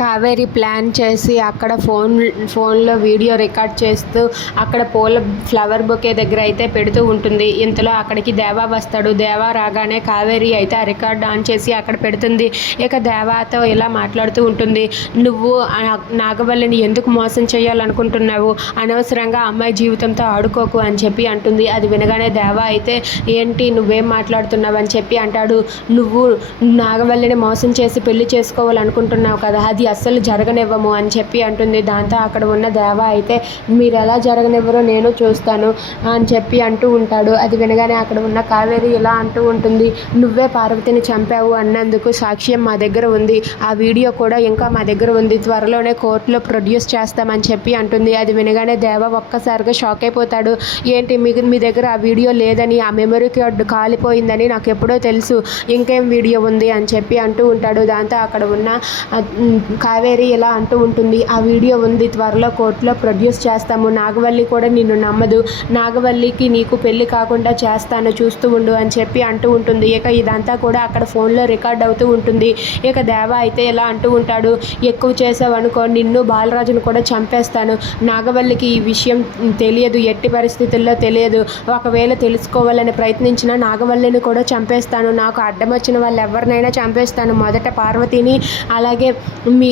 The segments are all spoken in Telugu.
కావేరి ప్లాన్ చేసి అక్కడ ఫోన్లో వీడియో రికార్డ్ చేస్తూ అక్కడ ఫ్లవర్ బొకే దగ్గర అయితే పెడుతూ ఉంటుంది. ఇంతలో అక్కడికి దేవా వస్తాడు. దేవా రాగానే కావేరి అయితే ఆ రికార్డ్ ఆన్ చేసి అక్కడ పెడుతుంది. ఇక దేవాతో ఇలా మాట్లాడుతూ ఉంటుంది. నువ్వు నాగవల్లిని ఎందుకు మోసం చేయాలనుకుంటున్నావు? అనవసరంగా అమ్మాయి జీవితంతో ఆడుకోకు అని చెప్పి అంటుంది. అది వినగానే దేవా అయితే ఏంటి నువ్వేం మాట్లాడుతున్నావు అని చెప్పి అంటాడు. నువ్వు నాగవల్లిని మోసం చేసి పెళ్లి చేసుకోవాలనుకుంటున్నావు కదా, అది అస్సలు జరగనివ్వము అని చెప్పి అంటుంది. దాంతో అక్కడ ఉన్న దేవ అయితే మీరు ఎలా జరగనివ్వరో నేను చూస్తాను అని చెప్పి అంటూ ఉంటాడు. అది వినగానే అక్కడ ఉన్న కావేరి ఇలా అంటూ ఉంటుంది. నువ్వే పార్వతిని చంపావు అన్నందుకు సాక్ష్యం మా దగ్గర ఉంది. ఆ వీడియో కూడా ఇంకా మా దగ్గర ఉంది. త్వరలోనే కోర్టులో ప్రొడ్యూస్ చేస్తామని చెప్పి అంటుంది. అది వినగానే దేవ ఒక్కసారిగా షాక్ అయిపోతాడు. ఏంటి మీ దగ్గర ఆ వీడియో లేదని, ఆ మెమరీ కార్డు కాలిపోయిందని నాకు ఎప్పుడో తెలుసు, ఇంకేం వీడియో ఉంది అని చెప్పి అంటూ ఉంటాడు. దాంతో అక్కడ ఉన్న కావేరి ఇలా అంటూ ఉంటుంది. ఆ వీడియో ఉంది, త్వరలో కోర్టులో ప్రొడ్యూస్ చేస్తాము. నాగవల్లి కూడా నిన్ను నమ్మదు. నాగవల్లికి నీకు పెళ్లి కాకుండా చేస్తాను, చూస్తూ ఉండు అని చెప్పి అంటూ ఉంటుంది. ఇక ఇదంతా కూడా అక్కడ ఫోన్లో రికార్డ్ అవుతూ ఉంటుంది. ఇక దేవ అయితే ఇలా అంటూ ఉంటాడు. ఎక్కువ చేసావనుకో నిన్ను బాలరాజును కూడా చంపేస్తాను. నాగవల్లికి ఈ విషయం తెలియదు, ఎట్టి పరిస్థితుల్లో తెలియదు. ఒకవేళ తెలుసుకోవాలని ప్రయత్నించిన నాగవల్లిని కూడా చంపేస్తాను. నాకు అడ్డం వచ్చిన వాళ్ళు ఎవరినైనా చంపేస్తాను. మొదట పార్వతిని, అలాగే మీ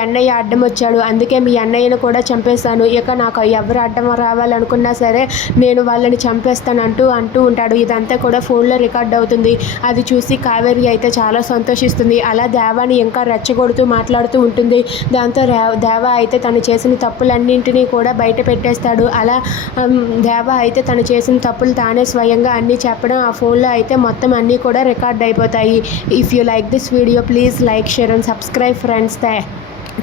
అన్నయ్య అడ్డం వచ్చాడు, అందుకే మీ అన్నయ్యను కూడా చంపేస్తాను. ఇక నాకు ఎవరు అడ్డం రావాలనుకున్నా సరే నేను వాళ్ళని చంపేస్తాను అంటూ ఉంటాడు. ఇదంతా కూడా ఫోన్లో రికార్డ్ అవుతుంది. అది చూసి కావేరి అయితే చాలా సంతోషిస్తుంది. అలా దేవాని ఇంకా రెచ్చగొడుతూ మాట్లాడుతూ ఉంటుంది. దాంతో దేవ అయితే తను చేసిన తప్పులన్నింటినీ కూడా బయట పెట్టేస్తాడు. అలా దేవ అయితే తను చేసిన తప్పులు తానే స్వయంగా అన్నీ చెప్పడం, ఆ ఫోన్లో అయితే మొత్తం అన్నీ కూడా రికార్డ్ అయిపోతాయి. If you like this video please like, share and subscribe friends.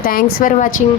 Thanks for watching.